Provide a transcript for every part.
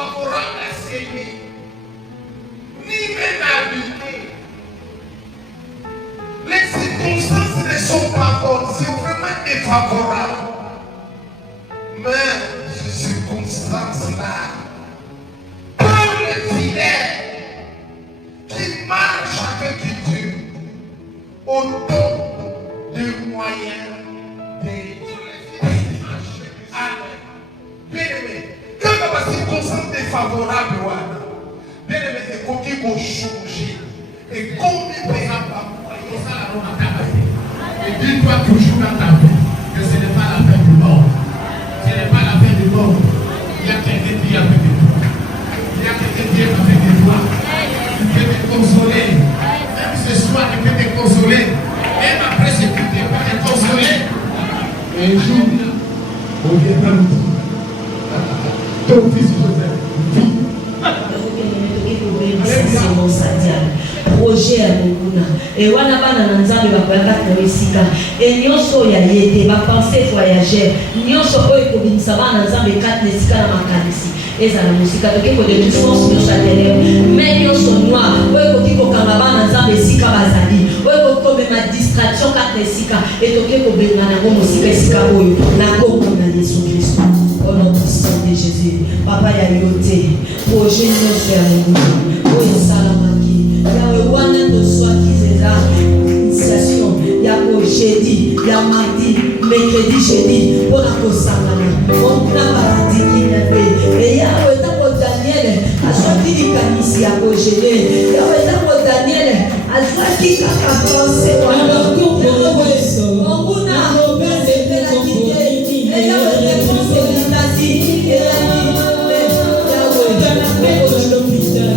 favorable à s'aimer, ni même à habiter. Les circonstances ne sont pas bonnes, c'est vraiment défavorable. Mais ces circonstances-là, pour les fidèles qui marchent avec Dieu, autant de moyens de bien-aimé. Quand la circonstance est favorable, bien-aimé, c'est qu'on dit qu'on change. Et combien de gens et dis-toi toujours dans ta vie que ce n'est pas la fin du monde. Ce n'est pas la fin du monde. Il y a quelqu'un qui est avec toi. Il y a quelqu'un qui est avec toi. Tu peux te consoler. Même ce soir, tu peux te consoler. Même après ce que tu peux te consoler. Et un jour, on viendra nous dire ton fils Joseph vit. Projet à Mokuna et wana bana na nzambe bakoyaka koesika et nyonso ya yete ba penser voyager nyonso oyo kobimisa bana nzambe kati na esika na makanisi ezala musika toke ko de licence nyonso ateleo mais nyonso noir oyo koki kokanga bana nzambe esika bazali oyo kokobema distraction kati na esika et toke kobenga nango musika esika oyo na kombo na Yesu Kristo. Au nom puissant de Jésus, Papa ya yote, projet nyonso ya Mokuna oyo salamaki Yahweh wana de soi qui est là, initiation, Yahweh jeudi, Yahweh mardi, mercredi, jeudi, pour la Kosangana, on n'a pas dit qu'il y avait. Et Yahweh d'abord Daniel, à soi qui dit Kanisi, Yahweh jeudi, Yahweh d'abord Daniel, à soi qui a pensé, alors qu'on peut le voir, on a fait la guidée, et Yahweh répond, c'est la dit, et la dit, Yahweh, dans la paix de l'hôpital.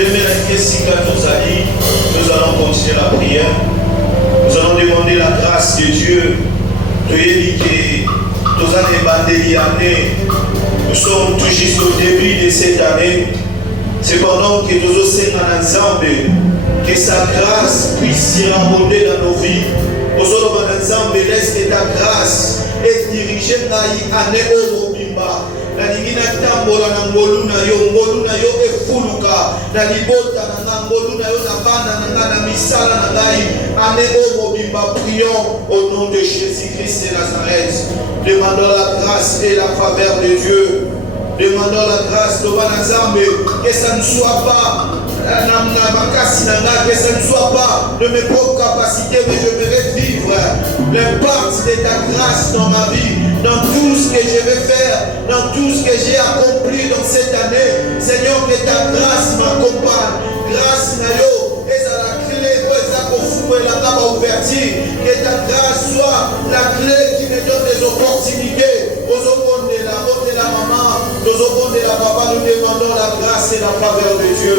Nous allons continuer la prière. Nous allons demander la grâce de Dieu. Nous sommes tout juste au début de cette année. Cependant que nous sommes ensemble, que sa grâce puisse s'irradier dans nos vies. Nous sommes ensemble, laisse que ta grâce est dirigée dans l'année au Mobimba. Na lingina tambola na ngolu na yo efuluka na libota na ngolu na yo na banda na misala na ngai ane o mobimba. Prions au nom de Jésus-Christ de Nazareth. Demandons la grâce et la faveur de Dieu. Demandons la grâce de Banazambe, que ça ne soit pas que ce ne soit pas de mes propres capacités, mais je vais vivre l'impact de ta grâce dans ma vie, dans tout ce que je vais faire, dans tout ce que j'ai accompli dans cette année. Seigneur, que ta grâce m'accompagne. Grâce Nayo, et à la clé, la ouverture, que ta grâce soit la clé qui me donne des opportunités. Aux hommes de la maman, aux hommes de la papa, nous demandons la grâce et la faveur de Dieu.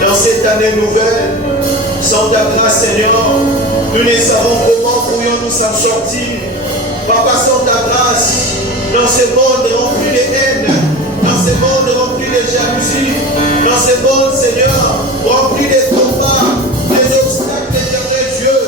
Dans cette année nouvelle, sans ta grâce, Seigneur, nous ne savons comment pourrions-nous s'en sortir. Papa, sans ta grâce, dans ce monde rempli de haine, dans ce monde rempli de jalousie, dans ce monde, Seigneur, rempli de combats, des obstacles, éternel Dieu,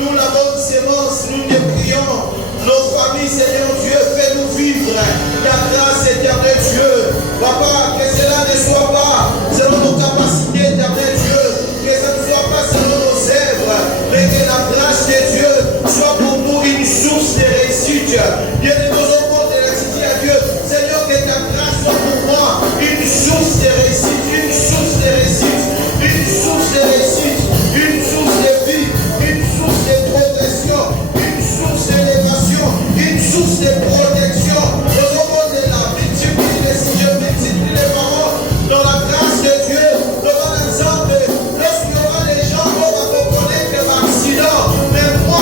nous la bonne sémence, nous te prions. Nos familles, Seigneur Dieu, fais-nous vivre ta grâce, éternel Dieu. Papa, que cela ne soit pas selon nos capacités, éternel Dieu, que ce ne soit pas selon nos œuvres, mais que la grâce de Dieu soit pour nous une source de réussite. Dieu de nos enfants de la cité à Dieu, Seigneur, que ta grâce soit pour moi une source de réussite, une source de réussite, une source de réussite, une source de vie, une source de progression, une source d'élévation, une source de protection. Au nom de la multiplie les sujets, multiplie les paroles dans la grâce de Dieu. Devant l'exemple, lorsqu'il y aura des gens, on va reconnaître l'accident. Mais moi,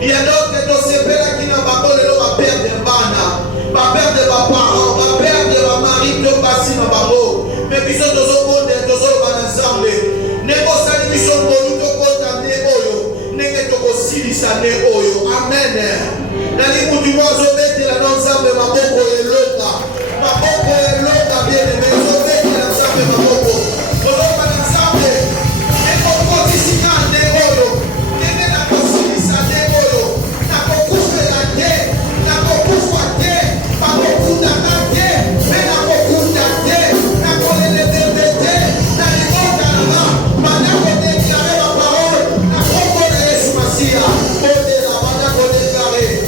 Il y a d'autres qui sont qui n'ont pas peur de bana, pas peur de ma parents, pas peur de ma mari, de passer ma maman. Mais puis sont tous au monde, tous au ensemble. N'est-ce pas ça, ils sont bons, tous condamnés, n'est-ce pas aussi, ça n'est oyo. Amen. Dans les mots du mois, je vais la non-ensemble, ma boko et l'autre. Ma boko et l'autre, bien aimé, je vais l'ensemble, ma boko. Déclaré.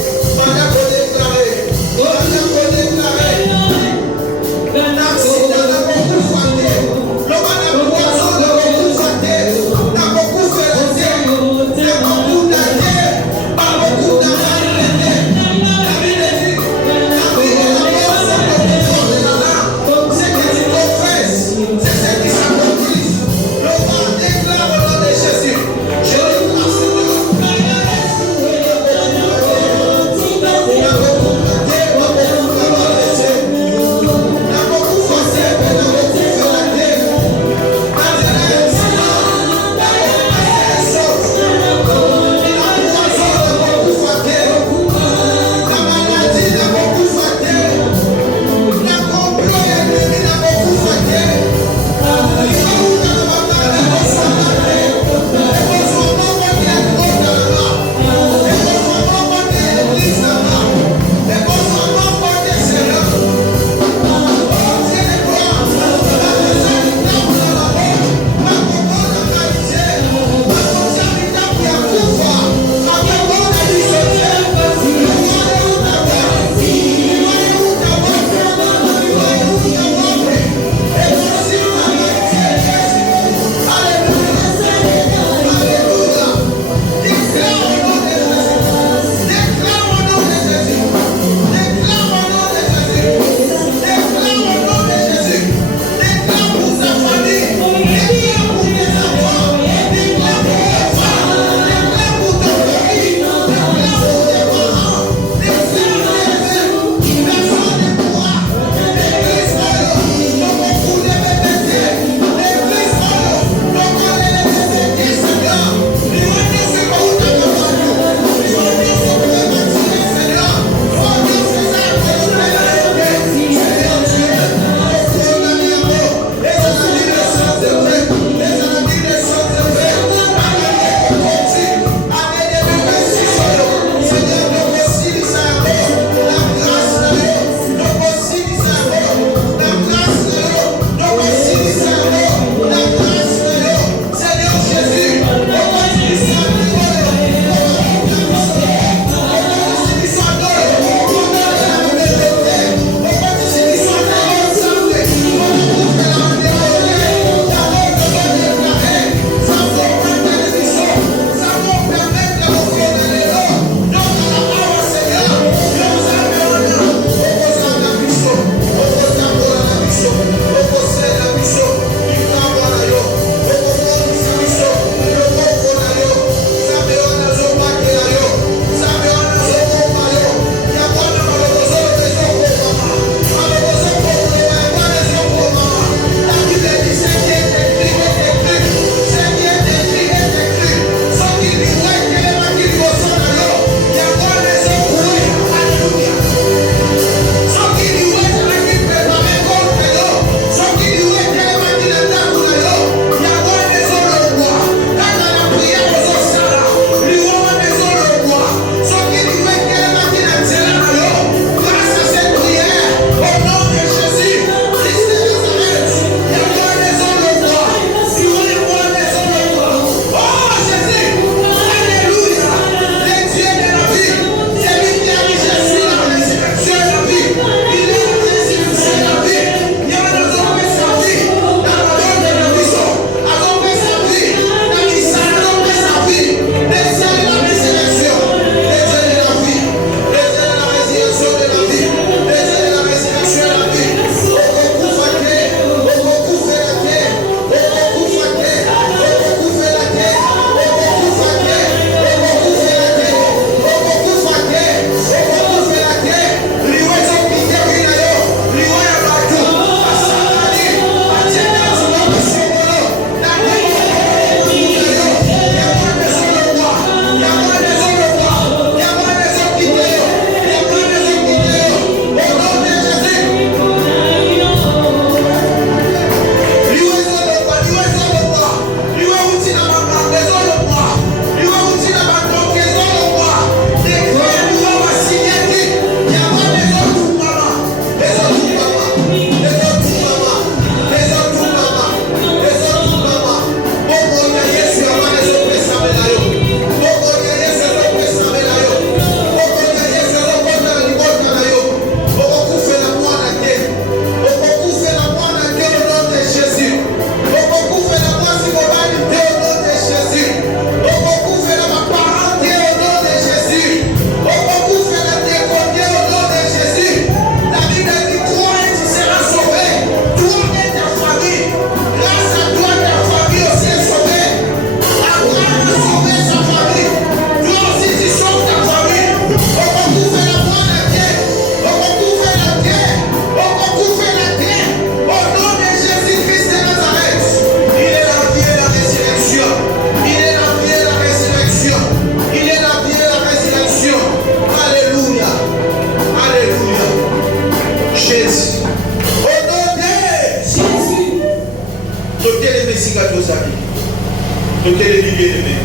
Donc elle est bien-aimée.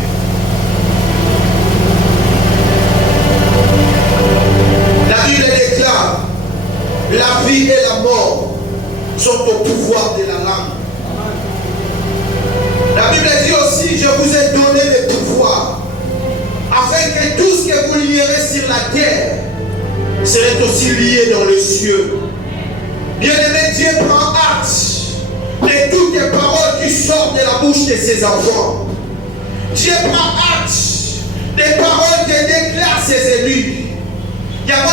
La Bible déclare, la vie et la mort sont au pouvoir de la langue. La Bible dit aussi, je vous ai donné le pouvoir, afin que tout ce que vous lierez sur la terre serait aussi lié dans les cieux. Bien-aimé, Dieu prend acte de toutes les paroles qui sortent de la bouche de ses enfants. Dieu prend acte des paroles que déclarent ses élus. Il y a un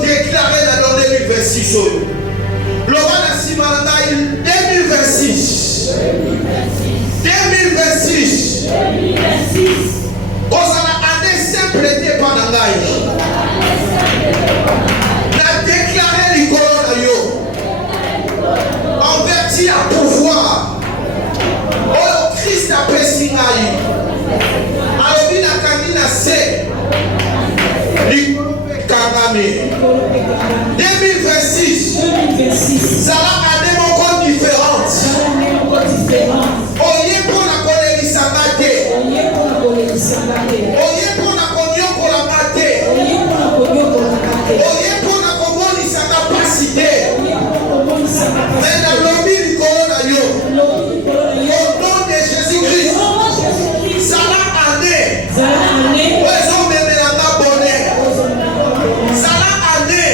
déclaré dans 2026. L'Oran Simananda, 2026. 2026. Aux années simple était pas dans la déclaré l'icône yo. En vertu à pouvoir. Oh Christ a pris alors, la canine c'est 2026, ça va amener mon compte différente. Oye pour la connaître sa maté. Oye pour la connaître pour la maté. Oye pour la connaître sa capacité. Mais dans l'objet du corona, au nom de Jésus-Christ, ça va amener. Ça l'a année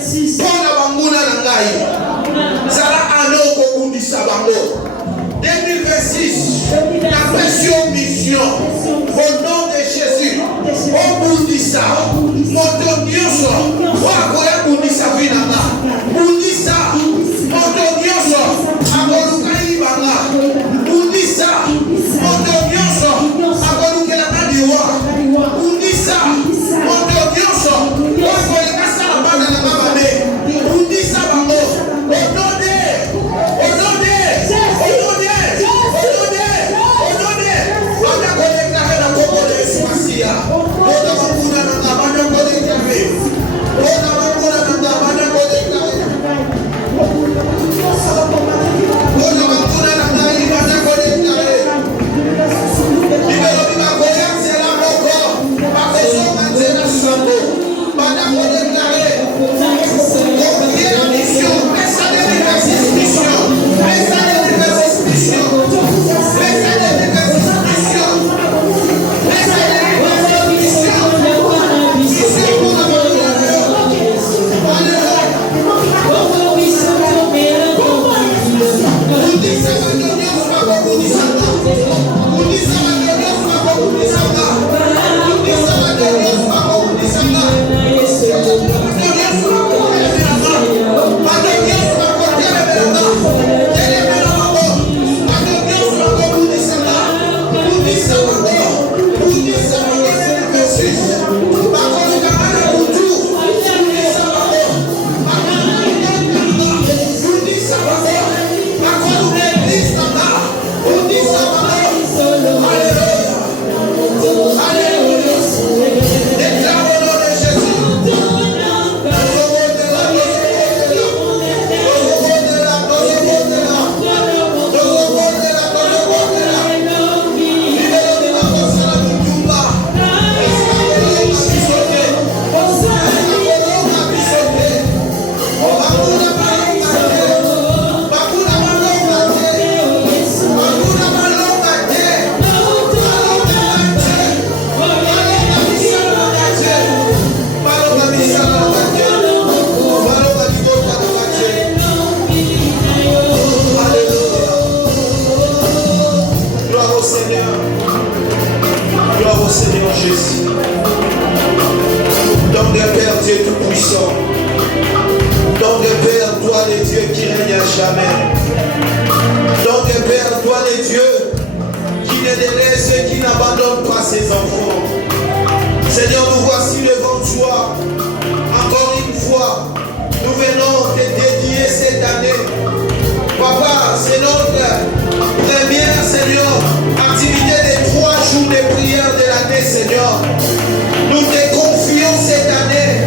Pour la bambuna nangai. Zara anoko bundisa bango. 2026. La pression mission. Au nom de Jésus. Au bundisa. Moto nyonso. Wakoya bundisa vinanga. Bundisa. Moto nyonso. Akoluka ibanga. Bundisa. Moto nyonso. Akolukela nadiwa. Bundisa. Moto nyonso. Wakoleka sala bana na mama me. Bundisa bango. Odode. Odode. Odode. Odode. Odode. Anda koleka na koko de espacia. Oda bakuna na bana koleka me. Oda bakuna na bana koleka me. Oda bakuna na bana koleka me. Libero bima koyanze la moko. Bakoso manzena sango. Bana koleka me. Confier la mission. Pesa de l'exercice mission. Pesa de l'exercice mission. Pesa de l'exercice mission. Pesa de l'exercice mission. Mission pour la Seigneur Jésus. Donc de Père Dieu Tout-Puissant. Donc de Père, toi le Dieu qui règne à jamais. Donc de Père, toi le Dieu qui ne délaisse et qui n'abandonne pas ses enfants. Seigneur, nous voici devant toi. Encore une fois, nous venons te dédier cette année. Papa, c'est notre première, Seigneur, activité des 3 jours de prière de l'année, Seigneur. Nous te confions cette année,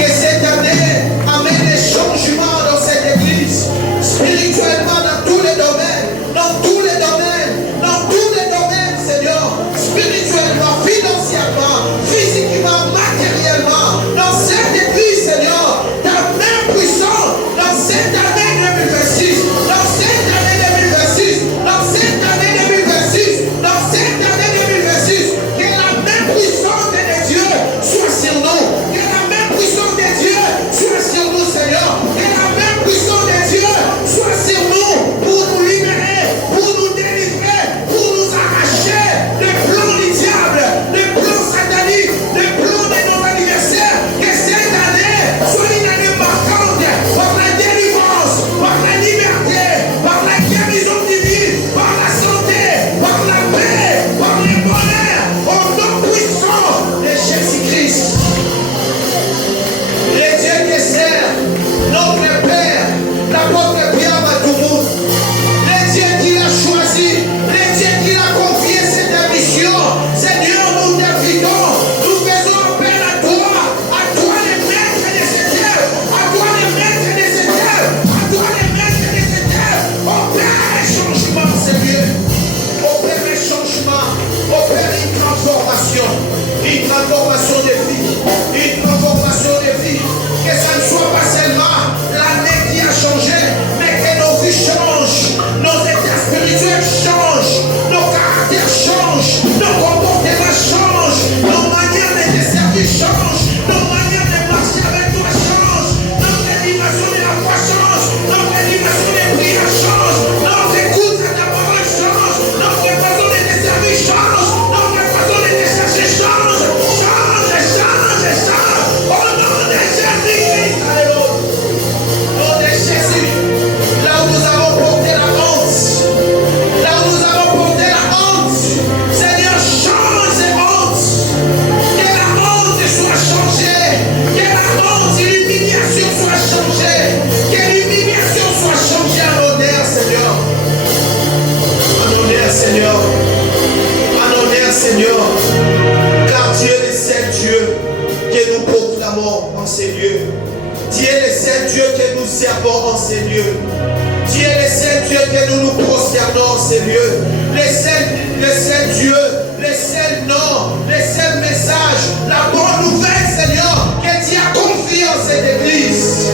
que cette année amène des changements dans cette église, spirituellement dans tous les domaines, Seigneur, spirituellement, financièrement, physiquement, matériellement, dans cette église, Seigneur, ta main puissante, dans cette année 2026, dans cette année 2026, dans cette année 2026, dans cette année 2026, que la main puissante de Dieu soit sur nous, que la main puissante de Dieu soit sur nous, Seigneur, que la main puissante de Dieu soit sur nous pour nous libérer, pour nous délivrer, pour nous arracher le plan du diable, le plan satanique, le plan de nos anniversaires, que cette année soit une année marquante par la délivrance, par la liberté, par la guérison divine, par la santé, par la paix, par le bonheur, au nom puissant de Jésus-Christ. Le Dieu qui sert, notre Père, l'apôtre Pierre Matoumoun, le Dieu qui l'a choisi, le Dieu qui l'a confié cette mission, Seigneur, nous t'invitons, nous faisons appel à toi le maître de cette œuvre, à toi le maître de cette œuvre, à toi le maître de cette œuvre, opère les changements, Seigneur, opère les changements, opère une transformation de vie, une transformation de vie, que ça ne soit pas seulement l'année qui a changé, mais que nos vies changent, nos états spirituels changent, nos caractères changent, nos comportements changent, nos manières de te servir changent, nos manières de marcher avec toi changent, ces lieux. Tu es le seul Dieu que nous nous prosternons en ces lieux. Le seul Dieu, le seul nom, le seul message, la bonne nouvelle, Seigneur, que tu as confié en cette église.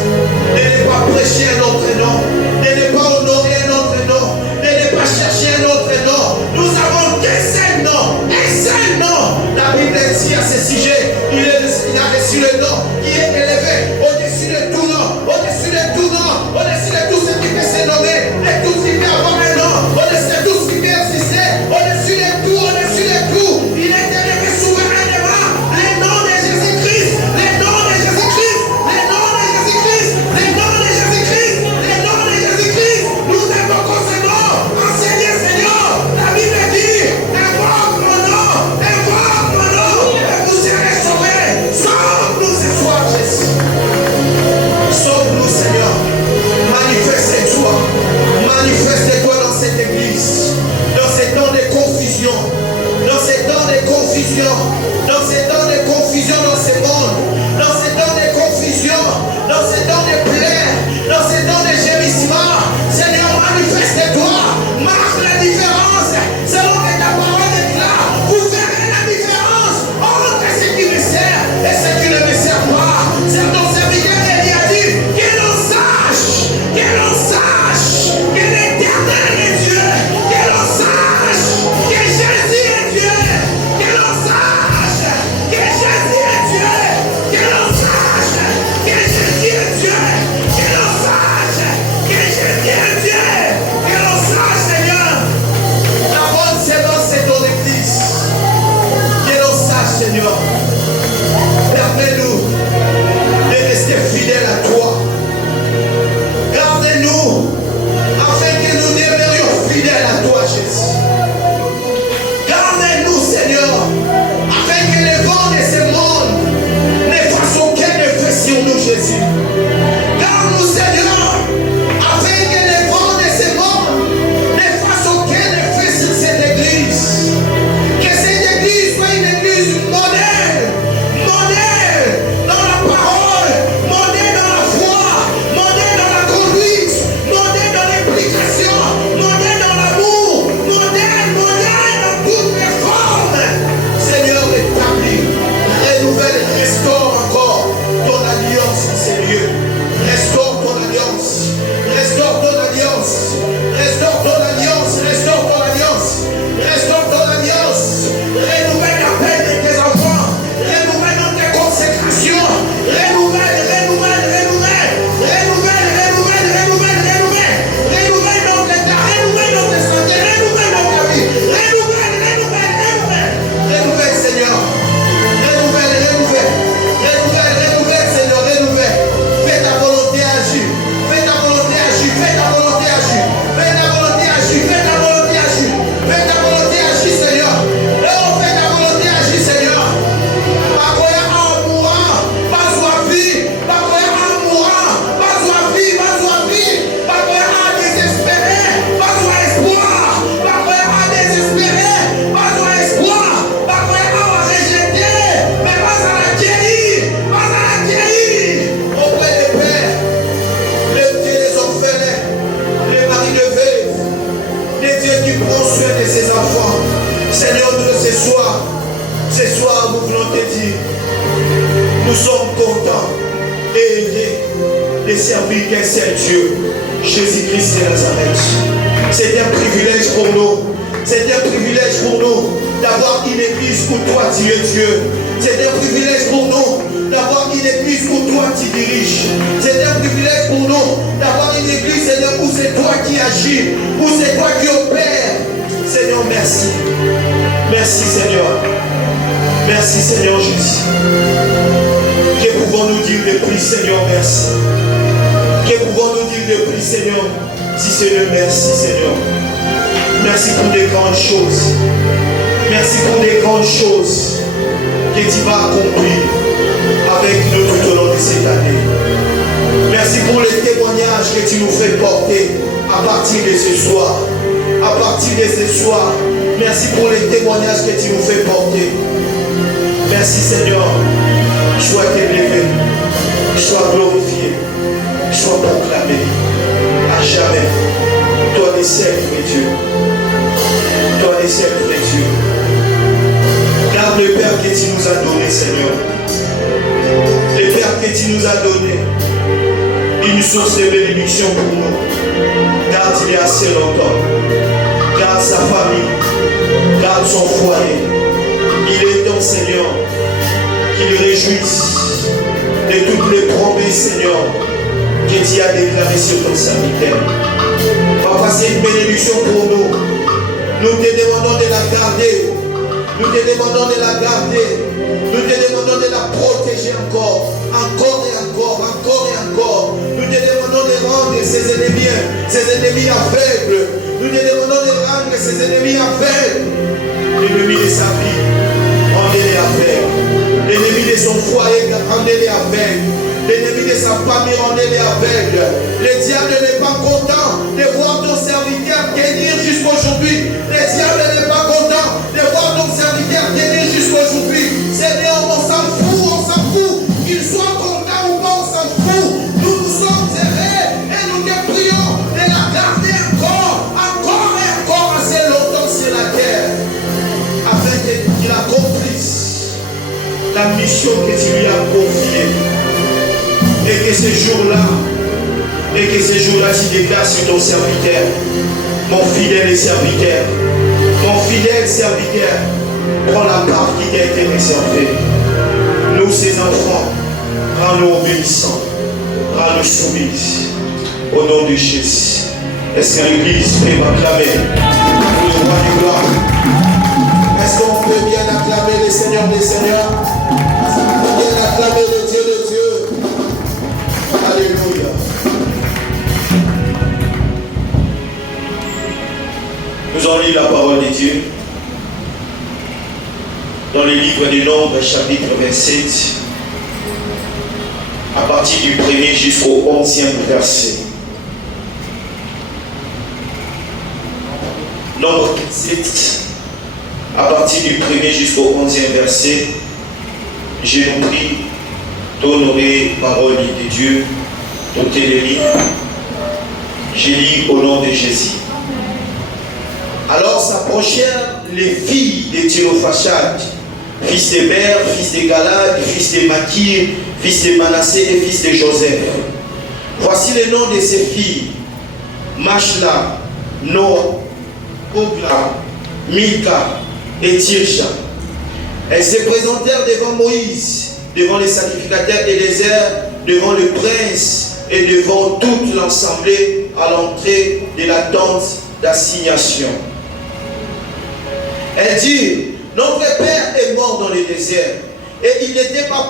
Ne n'est pas prêcher un autre nom, ne n'est pas honorer un autre nom, ne n'est pas chercher un autre nom. Nous avons qu'un seul nom, un seul nom. La Bible dit à ce sujet, il a reçu le nom qui est élevé au-dessus de tout nom, au-dessus de tout nom, au-dessus de tout ce qui peut se nommer, de tout ce qui peut avoir un nom, au-dessus de tout ce qui peut exister, au-dessus de tout, au-dessus de tout. Il est élevé souverainement. Le nom de Jésus-Christ, le nom de Jésus-Christ, le nom de Jésus-Christ, le nom de Jésus-Christ, le nom de Jésus-Christ. Nous invoquons ce nom. Enseignez, Seigneur. La Bible dit, invoque mon nom, et vous serez sauvés. Sauve-nous ce soir, Jésus. Sauve-nous, Seigneur. Manifeste-toi. Manifeste-toi dans cette église. Dans ces temps de confusion. Dans ces temps de confusion. Dans ces temps de confusion dans ce monde. Dans ces temps de confusion. Dans ces temps de pleurs. Dans ces temps de gémissement. Seigneur, manifeste-toi. Marque la différence. Selon que ta parole est là. Vous verrez la différence entre ce qui me sert et ce qui ne me sert pas. C'est ton serviteur qui a dit que l'on sache que l'Éternel est Dieu, que l'on sache que Jésus est Dieu, que l'on sache que Jésus est Dieu, que l'on sache que Jésus est Dieu, que l'on sache que Jésus est Dieu, que l'on sache, Seigneur. La bonne sémence c'est ton église. Que l'on sache, Seigneur. Permets-nous de rester fidèles à toi. Gardez-nous afin que nous demeurions fidèles à toi, Jésus. Gardez-nous, Seigneur, afin que les vents de ce monde ne fassent aucun effet sur nous, Jésus. Garde-nous, Seigneur, afin que les vents de ce monde ne fassent aucun effet sur cette église. Que cette église soit une église modèle dans la parole, modèle dans la foi, modèle dans la conduite, modèle dans l'implication, modèle dans l'amour, modèle dans toutes les formes. Seigneur, établis, renouvelle, restaure encore ton alliance dans ces lieux. Restaure ton alliance, restaure ton alliance, restaure ton alliance, restaure ton alliance, restaure ton alliance. Renouvelle la paix de tes enfants, renouvelle notre consécration, renouvelle notre état, renouvelle notre santé, renouvelle notre vie, renouvelle, Seigneur, renouvelle, Seigneur, renouvelle. Fais ta volonté agir, fais ta volonté agir, fais ta volonté agir, fais ta volonté agir, fais ta volonté agir, fais ta volonté agir, Seigneur. Oh, fais ta volonté agir, Seigneur. Bakoya en mourant, pas soit vie, bakoya en mourant, pas soit vie, bakoya en désespéré, pas soit espoir, bakoya en désespéré, pas soit espoir, bakoya en rejeté, mais pas à l'accueillir, auprès des pères, les dieux des orphelins, les maris de veuves, les dieux qui prennent soin de ses enfants. Seigneur, ce soir, nous voulons te dire, nous sommes contents et heureux de servir qu'un seul Dieu, Jésus-Christ de Nazareth. C'est un privilège pour nous. C'est un privilège pour nous d'avoir une église où toi tu es Dieu. C'est un privilège pour nous d'avoir une église où toi tu diriges. C'est un privilège pour nous d'avoir une église, Seigneur, où c'est toi qui agis, où c'est toi qui opères. Seigneur, merci. Merci, Seigneur. Merci, Seigneur Jésus. Que pouvons-nous dire de plus, Seigneur, merci. Que pouvons-nous dire de plus, Seigneur, si c'est le merci, Seigneur. Merci pour des grandes choses. Merci pour des grandes choses que tu vas accomplir avec nous tout au long de cette année. Merci pour les témoignages que tu nous fais porter à partir de ce soir. À partir de ce soir, merci pour les témoignages que tu nous fais porter. Merci, Seigneur. Sois élevé, sois glorifié, sois proclamé. les seul vrai Dieu. Toi les seul vrai Dieu. Garde le Père que tu nous as donné, Seigneur. Le Père que tu nous as donné. Une source de bénédiction pour nous. Garde-les assez longtemps. Garde sa famille. Garde son foyer. Il est temps, Seigneur, qu'il réjouisse de toutes les promesses, Seigneur, que tu as déclarées sur ton serviteur. Papa, c'est une bénédiction pour nous. Nous te demandons de la garder. Nous te demandons de la garder. Nous te demandons de la protéger encore. Encore et encore, encore et encore. Nous te demandons de rendre ses ennemis aveugles. Nous te demandons de rendre ses ennemis aveugles. L'ennemi de sa vie, rendez-les aveugles. L'ennemi de son foyer, rendez-les aveugles. L'ennemi de sa famille, rendez-les aveugles. Le diable n'est pas content de voir ton serviteur tenir jusqu'aujourd'hui. Le diable n'est pas content de voir ton serviteur tenir jusqu'aujourd'hui. Seigneur, on s'en fout. Qu'il soit content ou pas, on s'en fout. Nous sommes heureux et nous te prions de la garder encore et encore assez longtemps sur la terre. Afin qu'il accomplisse la mission que tu lui as confiée. Et que ce jour-là, tu déclares sur ton serviteur, mon fidèle serviteur, prends la part qui t'a été réservée. Nous, ses enfants, rends-nous obéissants, rends-nous soumis. Au nom de Jésus. Est-ce que l'Église peut m'acclamer pour le roi du gloire? Est-ce qu'on peut bien acclamer le Seigneur des Seigneurs? Est-ce qu'on peut bien acclamer le Dieu de Dieu? Alléluia. Nous allons lire la parole de Dieu dans le livre des Nombres, chapitre 27, à partir du 1er jusqu'au 11e verset. Nombre 27, à partir du 1er jusqu'au 11e verset. Je nous prie d'honorer la parole de Dieu, d'ôter les lignes. Je lis au nom de Jésus. Alors s'approchèrent les filles de Thélophachad, fils de Ber, fils de Galad, fils de Makir, fils de Manassé et fils de Joseph. Voici les noms de ces filles: Machla, Noah, Ogla, Milka et Tirsha. Elles se présentèrent devant Moïse, devant les sacrificateurs Éléazar, devant le prince et devant toute l'assemblée à l'entrée de la tente d'assignation. Elles dirent: notre père est mort dans le désert, et il n'était pas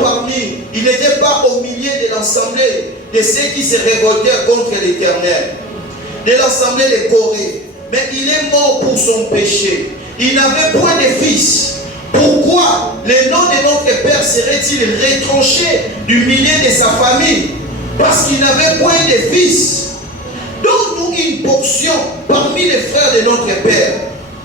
au milieu de l'assemblée de ceux qui se révoltèrent contre l'Éternel, de l'assemblée de Corée, mais il est mort pour son péché. Il n'avait point de fils. Pourquoi le nom de notre père serait-il retranché du milieu de sa famille? Parce qu'il n'avait point de fils. Donne-nous une portion parmi les frères de notre père.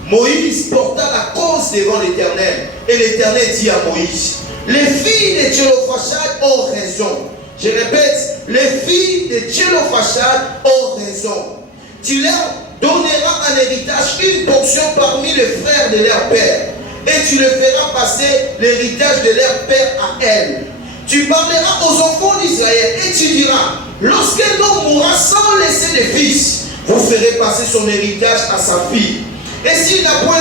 Moïse porta la cause devant l'Éternel, et l'Éternel dit à Moïse: les filles de Thélophachad ont raison. Je répète, les filles de Thélophachad ont raison. Tu leur donneras en héritage une portion parmi les frères de leur père, et tu le feras passer l'héritage de leur père à elles. Tu parleras aux enfants d'Israël et tu diras: lorsqu'un homme mourra sans laisser de fils, vous ferez passer son héritage à sa fille. Et s'il n'a point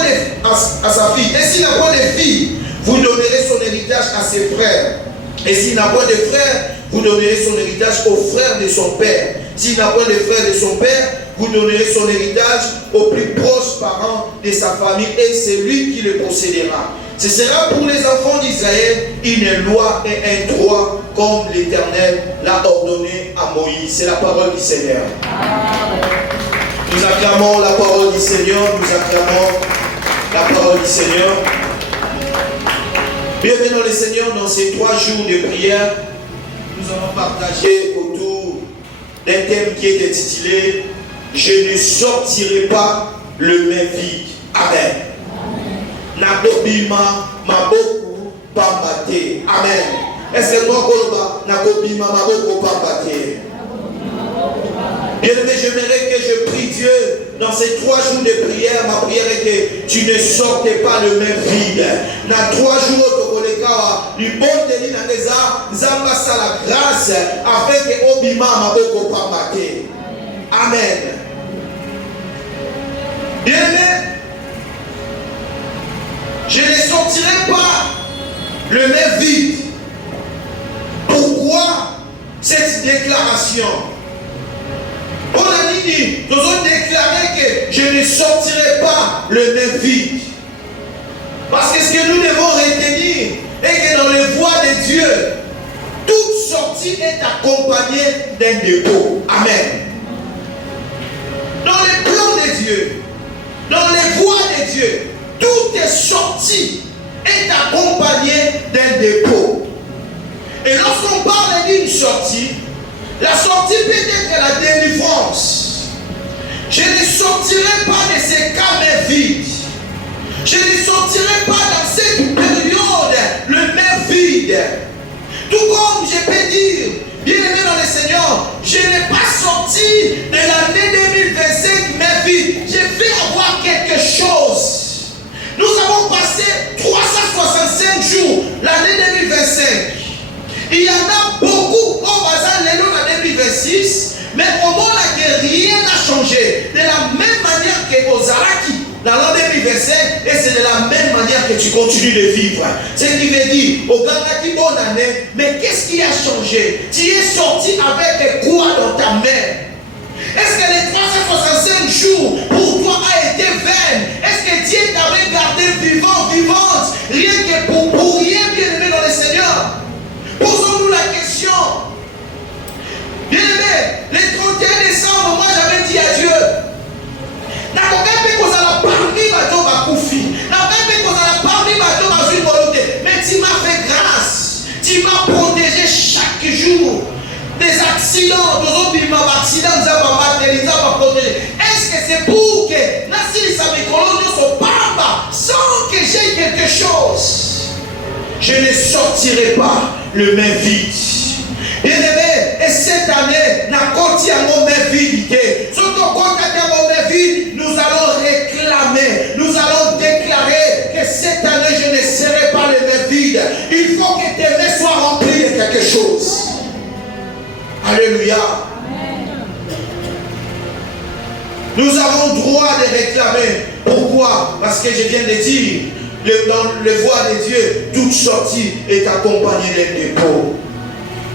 de fille, vous donnerez son héritage à ses frères. Et s'il n'a point de frère, vous donnerez son héritage aux frères de son père. S'il n'a point de frère de son père, vous donnerez son héritage aux plus proches parents de sa famille, et c'est lui qui le possédera. Ce sera pour les enfants d'Israël une loi et un droit, comme l'Éternel l'a ordonné à Moïse. C'est la parole du Seigneur. Nous acclamons la parole du Seigneur, nous acclamons la parole du Seigneur. Bienvenue le Seigneur dans ces 3 jours de prière. Nous allons partager autour d'un thème qui est intitulé « Je ne sortirai pas le main vide ». Amen. Nakobima maboko pambate. Amen. Est-ce que moi koloba nakobima maboko pambate? Bien-aimé, j'aimerais que je prie Dieu dans ces 3 jours de prière, ma prière est que tu ne sortes pas le même vide. Dans 3 jours, du bon délit dans les arts, Zamba sa la grâce afin que Obima maboko pamate. Amen. Bien-aimé, je ne sortirai pas le même vide. Pourquoi cette déclaration? On a dit, nous avons déclaré que je ne sortirai pas le même vide. Parce que ce que nous devons retenir est que dans les voies de Dieu, toute sortie est accompagnée d'un dépôt. Amen. Dans les plans de Dieu, dans les voies de Dieu, toute sortie est accompagnée d'un dépôt. Et lorsqu'on parle d'une sortie, la sortie peut être la délivrance. Je ne sortirai pas de ces cas vides. Je ne sortirai pas dans cette période le même vide. Tout comme je peux dire, bien-aimé dans le Seigneur, je n'ai pas sorti de l'année 2025 mais vide. Je vais avoir quelque chose. Nous avons passé 365 jours l'année 2025. Il y en a beaucoup au bazar les en 2026, mais au moment que rien n'a changé. De la même manière que aux Araki dans l'an 2025, et c'est de la même manière que tu continues de vivre. Ce qui veut dire, au Ganaki, bonne année, mais qu'est-ce qui a changé? Tu es sorti avec quoi dans ta main? Est-ce que les 365 jours pour toi a été vain? Est-ce que Dieu t'avait gardé vivant, vivante, rien que pour rien, bien-aimé dans le Seigneur? Posons-nous la question. Bien-aimé, le 31 décembre, moi j'avais dit à Dieu, mais tu m'as fait grâce, tu m'as protégé chaque jour des accidents. Est-ce que c'est pour que sans que j'ai quelque chose, je ne sortirai pas le même vide? Bien-aimé, et cette année, nous allons réclamer, nous allons déclarer que cette année, je ne serai pas le même vide. Il faut que tes mains soient remplies de quelque chose. Alléluia. Nous avons droit de réclamer. Pourquoi? Parce que je viens de dire, dans les voies de Dieu, toute sortie est accompagnée d'un dépôt.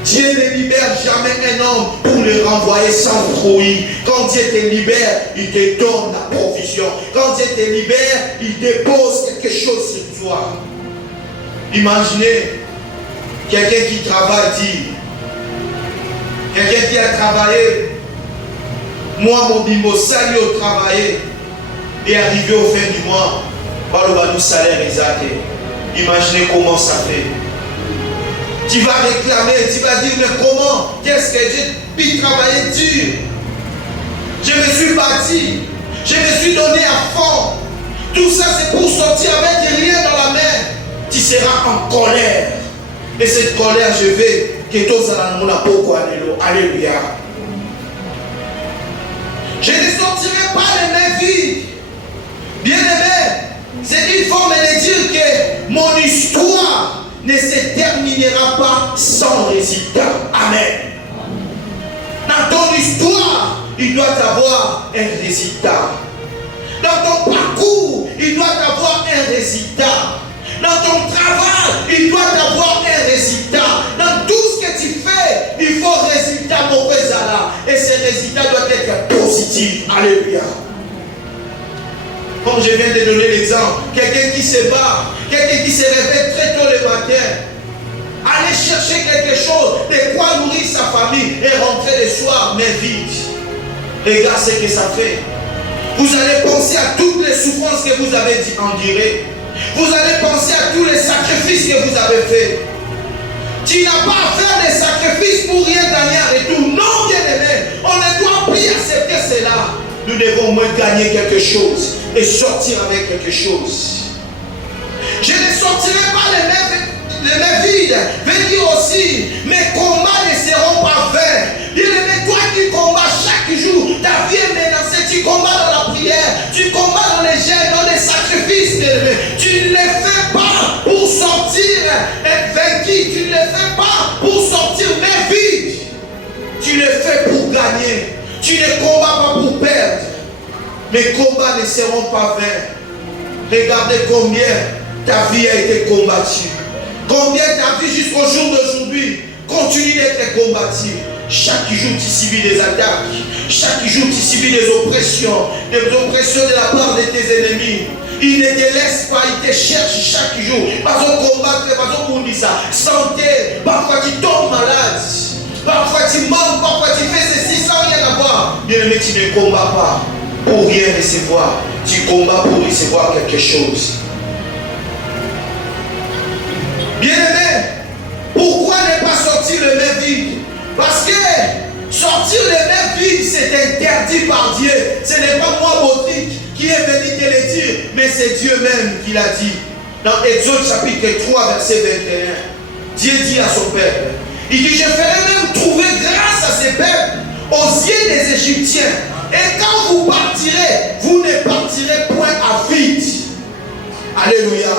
Dieu ne libère jamais un homme pour le renvoyer sans fruit. Quand Dieu te libère, il te donne la provision. Quand Dieu te libère, il dépose quelque chose sur toi. Imaginez quelqu'un qui travaille, dit, quelqu'un qui a travaillé, moi mon bimbo sali au travail et arrivé au fin du mois, par le bas du salaire exact. Imaginez comment ça fait. Tu vas réclamer, tu vas dire, mais comment? Qu'est-ce que j'ai pu travailler dur? Je me suis bâti, je me suis donné à fond. Tout ça, c'est pour sortir avec rien dans la main. Tu seras en colère. Et cette colère, je vais que tous allons la peau. Alléluia. Je ne sortirai pas les mains vides. Bien-aimé, c'est une forme de dire que mon histoire ne se terminera pas sans résultat. Amen. Dans ton histoire, il doit avoir un résultat. Dans ton parcours, il doit avoir un résultat. Dans ton travail, il doit avoir un résultat. Dans tout ce que tu fais, il faut un résultat pour que ça là. Et ce résultat doit être positif. Alléluia. Comme je viens de donner l'exemple, quelqu'un qui se bat, quelqu'un qui se réveille très tôt le matin, aller chercher quelque chose, de quoi nourrir sa famille et rentrer le soir, mais vite. Regarde ce que ça fait. Vous allez penser à toutes les souffrances que vous avez endurées. Vous allez penser à tous les sacrifices que vous avez faits. Tu n'as pas à faire des sacrifices pour rien gagner en retour. Non, bien-aimé, on ne doit plus accepter cela. Nous devons moins gagner quelque chose et sortir avec quelque chose. Je ne sortirai pas les mains vides. Veut dire aussi, mes combats ne seront pas vains. Bien-aimé, toi qui combats chaque jour, ta vie est menacée. tu combats dans la prière, tu combats dans les jeûnes, dans les sacrifices, bien-aimé. Tu ne les fais pas pour sortir vaincu, tu ne les fais pas pour sortir mais vide. Tu les fais pour gagner. Tu ne combats pas pour perdre. Mes combats ne seront pas vains. Regardez combien ta vie a été combattue. Combien ta vie jusqu'au jour d'aujourd'hui continue d'être combattue. Chaque jour tu subis des attaques. Chaque jour tu subis des oppressions de la part de tes ennemis. Il ne te laisse pas, il te cherche chaque jour. Pas au combattre, pas au pour ça. Santé, parfois tu tombes malade. Parfois tu manques, parfois tu fais ceci sans rien avoir. Bien-aimé, tu ne combats pas pour rien recevoir. Tu combats pour recevoir quelque chose. Bien-aimé, pourquoi ne pas sortir le main vide? Parce que sortir le main vide, c'est interdit par Dieu. Ce n'est pas moi, Botique, qui est venu te le dire, mais c'est Dieu même qui l'a dit. Dans Exode chapitre 3, verset 21, Dieu dit à son peuple, il dit, je ferai même trouver grâce à ces peuples aux yeux des Égyptiens. Et quand vous partirez, vous ne partirez point à vide. Alléluia.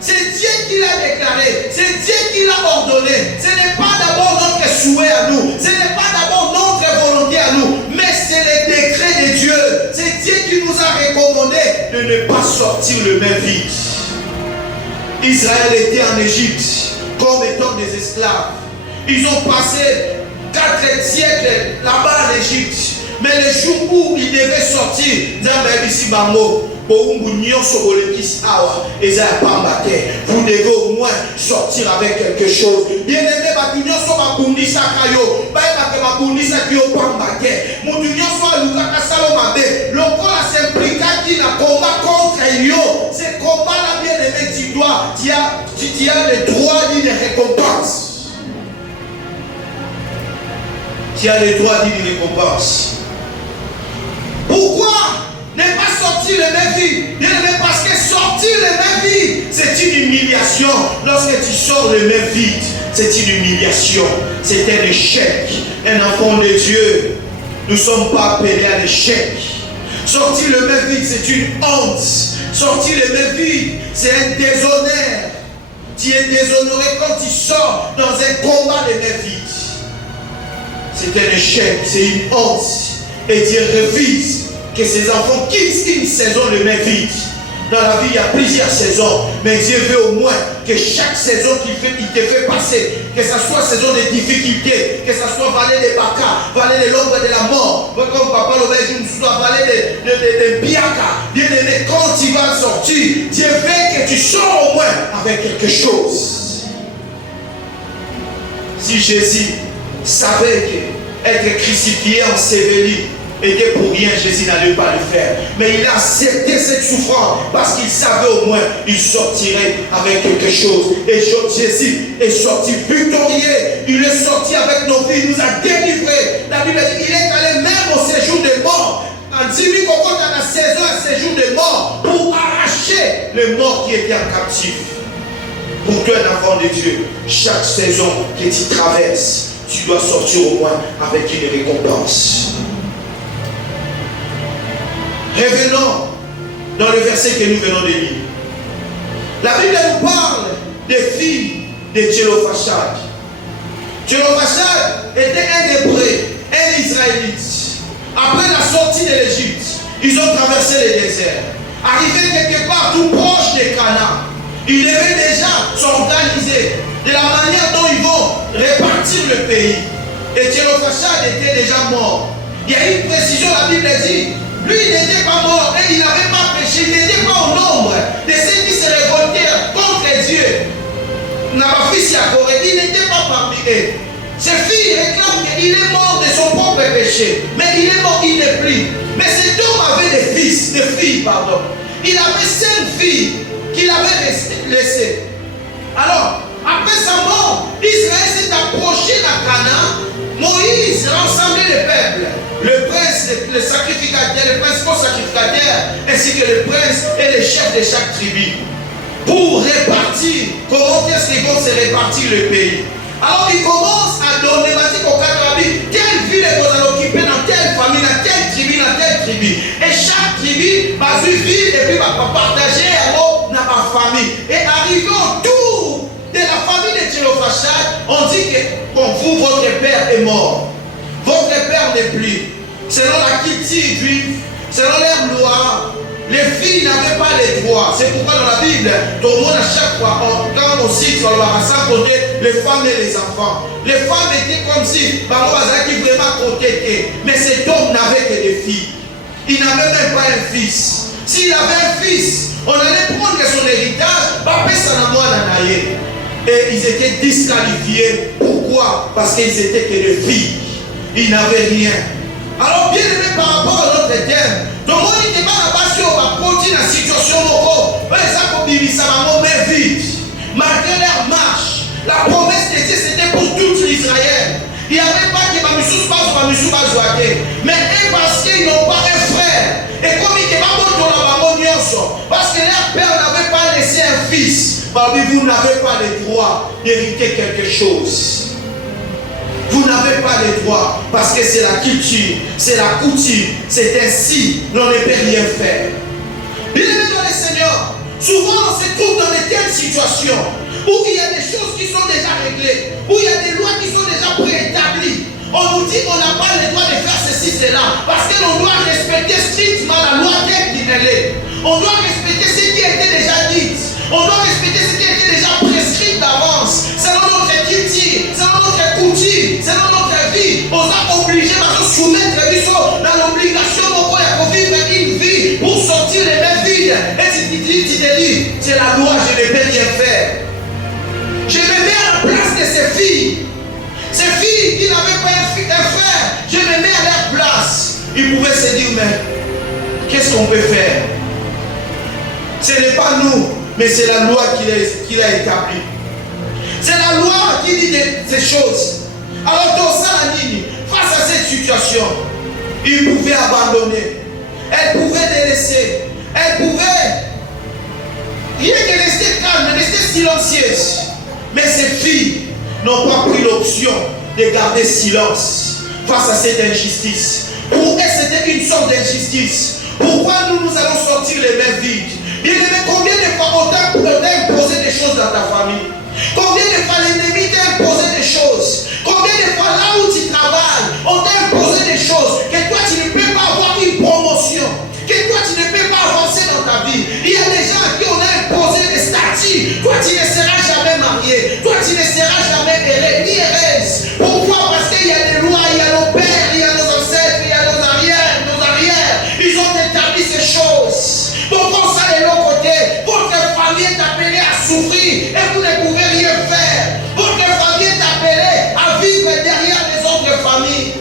C'est Dieu qui l'a déclaré, c'est Dieu qui l'a ordonné. Ce n'est pas d'abord notre souhait à nous, ce n'est pas d'abord notre volonté à nous, mais c'est le décret de Dieu. C'est Dieu qui nous a recommandé de ne pas sortir le main vide. Israël était en Égypte comme étant des esclaves. Ils ont passé 4 siècles là-bas en Égypte. Mais le jour où ils devaient sortir, vous devez au moins sortir avec quelque chose. Bien aimé, ce combat-là, bien aimé, tu as le droit d'une récompense. Tu as le droit d'une récompense. Pourquoi ne pas sortir le main vide? Parce que sortir le main vide, c'est une humiliation. Lorsque tu sors le main vide, c'est une humiliation. C'est un échec. Un enfant de Dieu, nous ne sommes pas appelés à l'échec. Sortir le main vide, c'est une honte. Sortir le main vide, c'est un déshonneur. Tu es déshonoré quand tu sors dans un combat de main vide. C'est un échec, c'est une honte. Et Dieu refuse que ses enfants quittent une saison de main vide. Dans la vie, il y a plusieurs saisons, mais Dieu veut au moins que chaque saison qu'il te fait passer, que ce soit saison de difficulté, que ce soit vallée de Baka, vallée de l'ombre de la mort, comme Papa l'obéit, nous soit vallée de Biaka. Bien aimé, quand tu vas sortir, Dieu veut que tu sors au moins avec quelque chose. Si Jésus savait qu'être crucifié, enseveli, était pour rien, Jésus n'allait pas le faire. Mais il a accepté cette souffrance parce qu'il savait au moins il sortirait avec quelque chose. Et Jésus est sorti victorieux. Il est sorti avec nos vies, il nous a délivrés. La Bible dit qu'il est allé même au séjour des morts. En 10 000 dans la saison, un séjour des morts pour arracher les morts qui étaient en captif. Pour toi, un enfant de Dieu, chaque saison que tu traverses, tu dois sortir au moins avec une récompense. Revenons dans le verset que nous venons de lire. La Bible nous parle des filles de Tchélophachad. Tchélophachad était un Hébreu, un Israélite. Après la sortie de l'Égypte, ils ont traversé le désert. Arrivé quelque part tout proche de Canaan, ils devaient déjà s'organiser de la manière dont ils vont répartir le pays. Et Tchélophachad était déjà mort. Il y a une précision, la Bible dit. Lui, il n'était pas mort et il n'avait pas péché. Il n'était pas au nombre de ceux qui se révoltèrent contre Dieu. Il n'était pas parmi eux. Ses filles réclament qu'il est mort de son propre péché. Mais il est mort, il n'est plus. Mais cet homme avait des filles, pardon. Il avait 5 filles qu'il avait laissées. Alors, après sa mort, Israël s'est approché de Canaan. Moïse rassemblait le peuple, le prince, le sacrificateur, le principal sacrificateur, ainsi que le prince et les chefs de chaque tribu, pour répartir. Comment est-ce qu'ils vont se répartir le pays? Alors il commence à donner, telle ville vous allez occuper dans telle famille, dans telle tribu, dans telle tribus. Et chaque tribu va vivre et puis va partager dans ma famille. Et arrivé autour de la famille de Tchélophachad, on dit que bon, vous, votre père est mort. Votre père n'est plus. Selon la culture juive, selon leur loi, les filles n'avaient pas les droits. C'est pourquoi dans la Bible, tout le monde à chaque fois, quand on cite sur le sans compter les femmes et les enfants. Les femmes étaient comme si, par qui vraiment compté. Mais cet homme n'avait que des filles. Il n'avait même pas un fils. S'il avait un fils, on allait prendre son héritage, papa ça et ils étaient disqualifiés. Pourquoi? Parce qu'ils étaient que des filles. Ils n'avaient rien. Alors bien aimé par rapport à notre thème, donc on n'était pas là-bas sur la continue la situation locale. Les accomplis ça va vite. Malgré leur marche, la promesse de Dieu c'était pour tout l'Israël. Il n'y avait pas que Bamissou pas mais parce qu'ils n'ont pas un frère. Et comme ils n'étaient pas bons dans la parce que leur père n'avait pas laissé un fils, vous n'avez pas le droit d'hériter quelque chose. Vous n'avez pas le droit parce que c'est la culture, c'est la coutume, c'est ainsi, l'on ne peut rien faire. Bien aimé dans le Seigneur, souvent on se trouve dans de telles situations où il y a des choses qui sont déjà réglées, où il y a des lois qui sont déjà préétablies. On nous dit qu'on n'a pas le droit de faire ceci, cela, parce que l'on doit respecter strictement la loi telle qu'il est. On doit respecter ce qui a été déjà dit. On doit respecter ce qui a été déjà prescrit d'avance. Selon notre culture, selon notre coutume, selon notre vie, on est obligé de se soumettre dans l'obligation de vivre une vie pour sortir les mains vides. Et tu te dis, c'est la loi, je ne peux rien faire. Je me mets à la place de ces filles. Ces filles qui n'avaient pas un frère, je me mets à leur place. Ils pouvaient se dire, mais qu'est-ce qu'on peut faire? Ce n'est pas nous, mais c'est la loi qu'il a établie. C'est la loi qui dit ces choses. Alors dans ça, face à cette situation, ils pouvaient abandonner. Elle pouvait les laisser. Elle pouvait rien que rester calme, rester silencieuse. Mais ces filles n'ont pas pris l'option de garder silence face à cette injustice. Pour elles, c'était une sorte d'injustice. Pourquoi nous allons sortir les mains vides? Bien aimé, combien de fois on t'a imposé des choses dans ta famille? Combien de fois l'ennemi t'a imposé des choses? Combien de fois là où tu travailles, on t'a imposé des choses que toi tu ne peux pas avoir une promotion, que toi tu ne peux pas avancer dans ta vie. Il y a des gens à qui on a imposé des statuts. Toi tu ne seras jamais marié, toi tu ne seras jamais heureux, ni heureuse. Pourquoi? Parce qu'il y a des lois, il y a nos pères, il y a nos ancêtres, il y a nos arrières. Ils ont établi ces choses. Donc comme ça de l'autre côté, votre famille est appelée à souffrir et vous ne pouvez rien faire. Votre famille est appelée à vivre derrière les autres familles.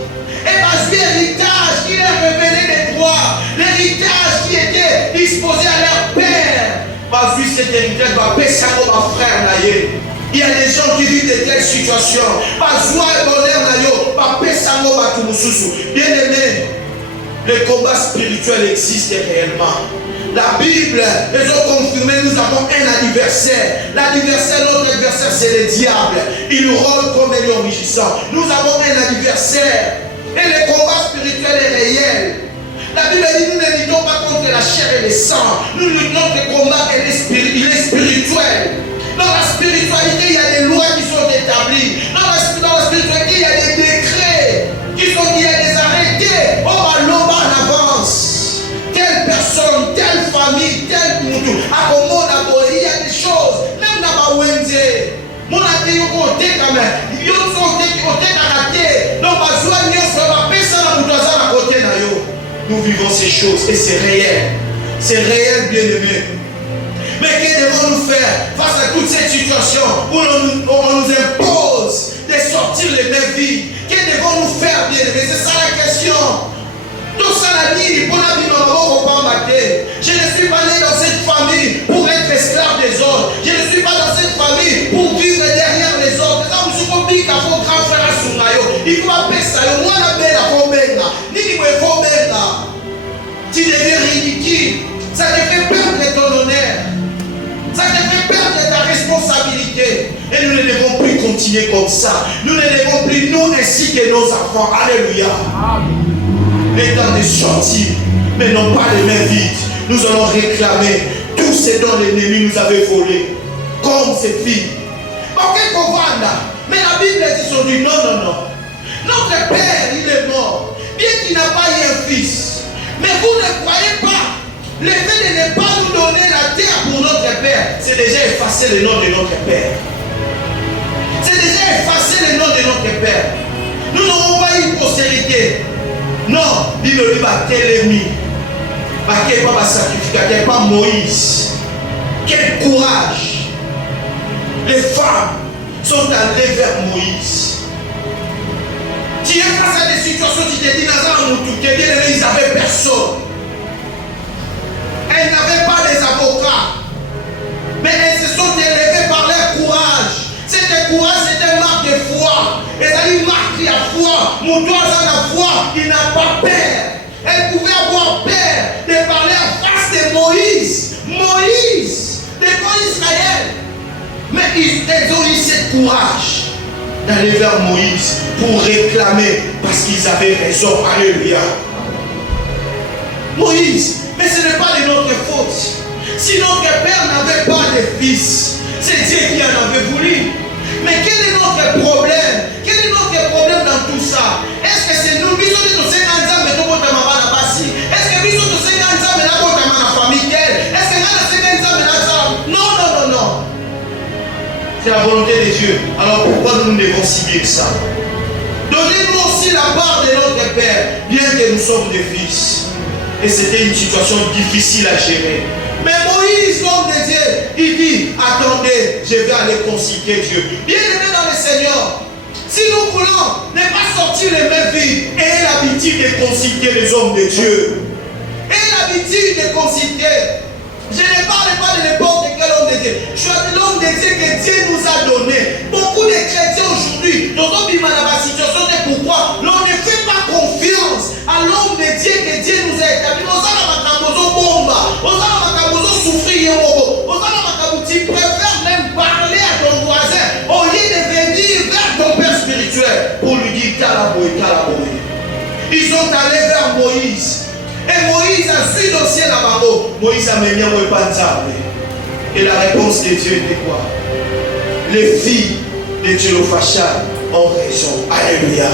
Et parce que l'héritage qui leur revenait des droits, l'héritage qui était disposé à leur père, parce que cet héritage va baisser à mon frère naïe. Il y a des gens qui vivent de telles situations. Pas joie et bonheur naïe, pas baisser à mon batumususu. Bien aimé, le combat spirituel existe réellement. La Bible les a confirmé, nous avons un adversaire. L'adversaire, notre adversaire, c'est le diable. Il rôle comme un lion rugissant. Nous avons un adversaire. Et le combat spirituel est réel. La Bible dit, nous ne luttons pas contre la chair et le sang. Nous luttons le combat et il est spirituel. Dans la spiritualité, il y a des lois qui sont établies. Dans la spiritualité, il y a des décrets qui sont, il y a des arrêtés. On va l'homme en avance. Telle personne, telle famille, tel moutou. À comment il y a des choses. Même dans ma wende. Mon athée, il y a côté quand même. Il y a côté karaté. Donc, ma joie, il y a personne à moutoisa à côté. Nous vivons ces choses et c'est réel. C'est réel, bien aimé. Mais que devons-nous faire face à toute cette situation où on nous impose de sortir les mains vides? Que devons-nous faire, bien aimé? C'est ça la question. Tout ça la nuit, pour la vie, je ne suis pas né dans cette famille pour être esclave des autres. Je ne suis pas dans cette famille pour vivre derrière les autres. Il faut appeler ça. Moi, la belle, tu deviens ridicule. Ça te fait perdre ton honneur. Ça te fait perdre ta responsabilité. Et nous ne devons plus continuer comme ça. Nous ne devons plus, nous ainsi que nos enfants. Alléluia. Le temps de sortir. mais non pas les mains vides. Nous allons réclamer tout ce dont l'ennemi nous avait volé, comme ces filles. Mais la Bible dit non, non, non. Notre Père, il est mort, bien qu'il n'a pas eu un fils. Mais vous ne croyez pas. Le fait de ne pas nous donner la terre pour notre Père, c'est déjà effacer le nom de notre Père. C'est déjà effacer le nom de notre Père. Nous n'aurons pas eu postérité. Non, Bible dit Télémi. Quel pas sacrificateur, pas Moïse. Quel courage. Les femmes sont allées vers Moïse. Tu es face à des situations, tu te dis, ils n'avaient personne. Elles n'avaient pas des avocats. Mais elles se sont élevées par leur courage. C'était courage, c'était une marque de foi. Elles avaient une marque de foi. Mon doigt dans la foi, il n'a pas peur. Elles pouvaient avoir peur de parler en face de Moïse. Moïse, devant Israël. Mais elles ont eu ce courage d'aller vers Moïse pour réclamer parce qu'ils avaient raison. Alléluia. Moïse, mais ce n'est pas de notre faute. Si notre père n'avait pas de fils, c'est Dieu qui en avait voulu. Mais quel est notre problème? Quel est notre problème dans tout ça? Est-ce que c'est nous, est-ce que nous sommes non, non, non, non. C'est la volonté de Dieu. Alors pourquoi nous devons si bien que ça? Donnez-nous aussi la part de notre Père, bien que nous sommes des fils. Et c'était une situation difficile à gérer. Mais Moïse, l'homme de Dieu, il dit, attendez, je vais aller consulter Dieu. Bien-aimés dans le Seigneur, si nous voulons ne pas sortir les mains vides, ayez l'habitude de consulter les hommes de Dieu. Ayez l'habitude de consulter. Je ne parle pas de n'importe quel homme de Dieu. Je suis l'homme de Dieu que Dieu nous a donné. Beaucoup de chrétiens aujourd'hui, dans la situation, c'est pourquoi l'on ne fait pas confiance à l'homme de Dieu que Dieu nous a établi. Tu préfères même parler à ton voisin au lieu de venir vers ton père spirituel pour lui dire Talaboy, Talaboy. Ils sont allés vers Moïse. Et Moïse a su le ciel à Baro. Moïse a mené un repas. Et la réponse de Dieu était quoi? Les filles de Tchélophachad ont raison. Alléluia.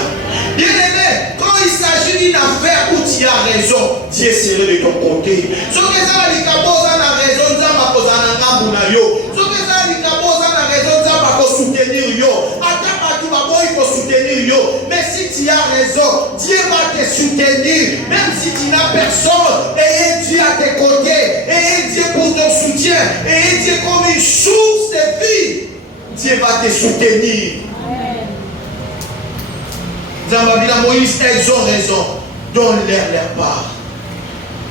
Bien aimé, quand il s'agit d'une affaire où tu as raison, Dieu serait de ton côté. Ce que ça dit, a raison, ça va poser un gambo yo. Ce que ça dit, a raison, ça va soutenir yo. Il faut soutenir yo. Mais si tu as raison, Dieu va te soutenir. Même si tu n'as personne, ayez Dieu à tes côtés. Ayez Dieu pour ton soutien. Ayez Dieu comme une source de vie. Dieu va te soutenir. Zambabila Moïse, elles ont raison. Donne-leur leur part.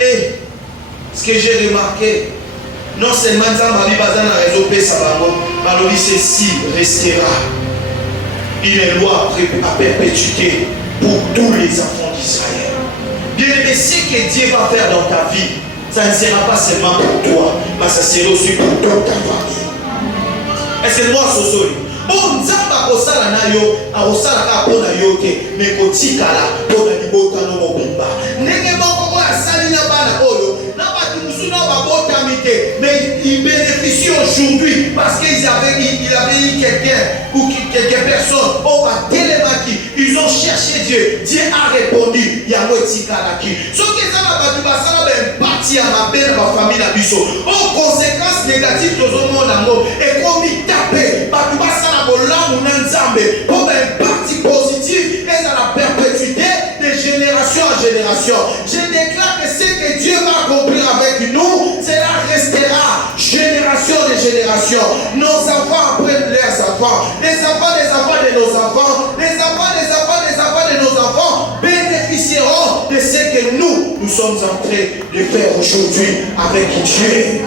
Et ce que j'ai remarqué, non seulement Zambabila a raison, mais ceci restera une loi à perpétuité pour tous les enfants d'Israël. Bien aimé, ce que Dieu va faire dans ta vie, ça ne sera pas seulement pour toi, mais ça sera aussi pour toute ta famille. Est-ce que moi, Sosoli? Bon, Nzamba kosala na yo, akosala ka pona yo te, mais kotikala pona libota no mobimba. Ndenge moko oyo asali na bana oyo, na batu musu na babota mite, mais ils bénéficient aujourd'hui parce qu'il avait eu quelqu'un ou quelques personnes au Télémaki. Ils ont cherché Dieu. Dieu a répondu. Yango tikalaki. Ce que ça va batu basala ben parti à ma belle ma famille na biso. Aux conséquences négatives de ce monde amour et comme il tapait batu basala bolamu na nzambe pour un parti positif et à la perpétuité de génération en génération. Je déclare que ce que Dieu va accomplir avec nous, cela restera génération de génération. Nos enfants après leurs enfants, les enfants des enfants de nos enfants, les enfants des enfants des enfants de nos enfants bénéficieront de ce que nous sommes en train de faire aujourd'hui avec Dieu.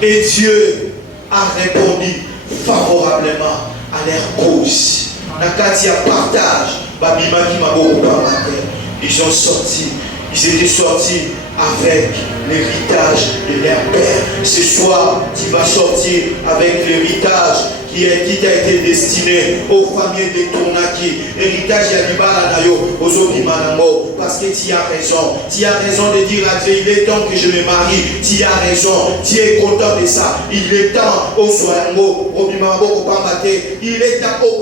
Et Dieu a répondu favorablement à leur cause. Nakatia partage, Babima qui m'a beaucoup parlé. Ils ont sorti, ils étaient sortis avec l'héritage de leur père. Ce soir, tu vas sortir avec l'héritage qui qui t'a été destiné aux familles de Tonaki, héritage Yalibala Nayo, aux Obimanamo, parce que tu as raison. Tu as raison de dire à Dieu, il est temps que je me marie. Tu as raison. Tu es content de ça. Il est temps au Soyango, Obimanamo, Opambate. Il est temps au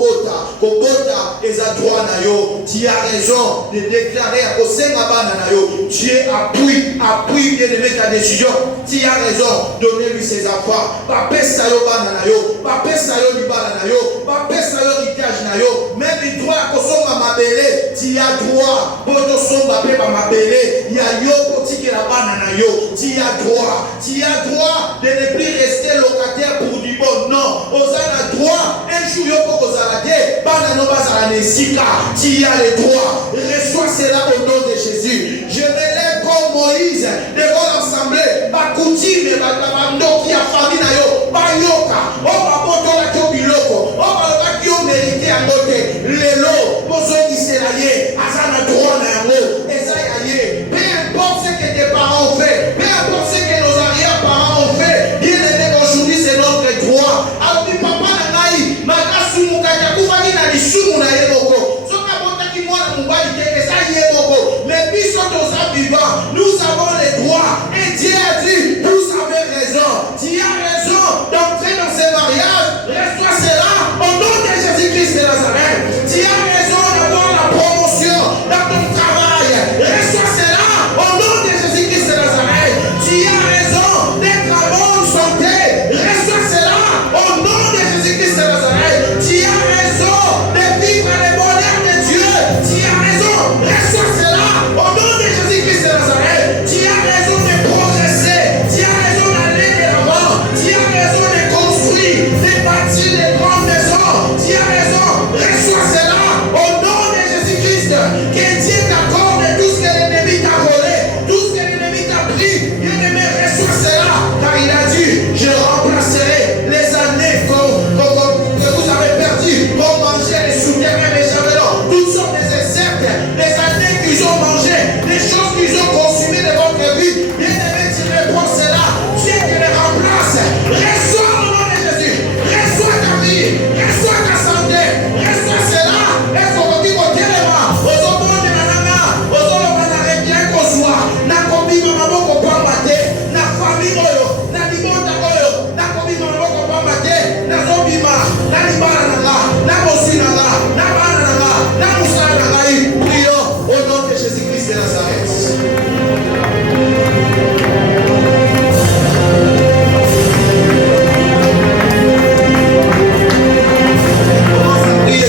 Kobota, Ezadroa Nayo. Tu as raison de déclarer à Osengabana Nayo. Dieu appuie bien de mettre ta décision. Tu as raison. Donnez-lui ses enfants. Papé Sayo Bana Nayo. Papé Sayo Libala Nayo. Papé Sayo Ritage Nayo. Même il doit Kosonga Mabele. Tu as droit. Bodo Songa Peba Mabele. Yayo Potike la Bana Nayo. Tu as droit. Tu as droit de ne plus rester locataire pour du bon. Non. Osana droit. Un jour Yoko Kozalade. Bana no Bazala Nesika. Tu as le droit. Reçois cela au nom de Jésus. Je me lève comme Moïse devant l'assemblée. Bakouti, Bakabando qui a famille Nayo. Bayoka. Oh, Baboto la Kyobiloko. Oh, Baloba qui ont mérité à côté. Lelo. Bozo qui s'est laillé. Azana droit Nayo. Esayaye. Peu importe ce que tes parents ont fait. Peu importe ce que nos arrière-parents ont fait. Bien aimé, aujourd'hui c'est notre droit. Alors, papa Nanaï. Makasu Mukaka. Koufani na Lissumu na Yemoko. Soka Bota qui moi na Moubaï Keke. Ça Yemoko. Mais puis sont aux vivants. Nous avons les droits. Et Dieu a dit, vous avez raison. Tu as raison d'entrer dans ces mariages. Reste-toi cela au nom de Jésus-Christ de Nazareth. Tu as raison d'avoir la promotion dans ton travail. Reste-toi cela au nom de Jésus-Christ de Nazareth. Tu as raison d'être en bonne santé. Reste-toi cela au nom de Jésus-Christ de Nazareth. Tu as raison de vivre les bonheurs de Dieu. Tu as raison. Reste-toi cela au nom de Jésus-Christ de Nazareth. Tu as raison de progresser. Tu as raison d'aller de l'avant. Tu as raison de construire, de bâtir des grandes maisons. Tu as raison. Reçois cela au nom de Jésus-Christ. Que Dieu t'accorde tout ce que l'ennemi t'a volé, tout ce que l'ennemi t'a pris. Bien-aimé, reçois cela. Car il a dit, je remplacerai les années que vous avez perdues pour manger les souterrains, les javelins, toutes sortes de insectes, les années qu'ils ont mangé, les choses qu'ils ont consumées de votre vie. Bien-aimé, tu reprends cela. Dieu te les remplace. Reçois au nom de Jésus. Reçois ta vie. Reçois ta santé. Reçois cela. Et pour que tu continues aux hommes de la nana, aux hommes de la bien qu'on soit, na combi maman qu'on peut mater, na famille oyo, na libonda oyo, na combi maman qu'on peut mater, na zobima, na libana nanga, na mosi nanga, na bana nanga, na musa nanga. Prions au nom de Jésus-Christ de Nazareth.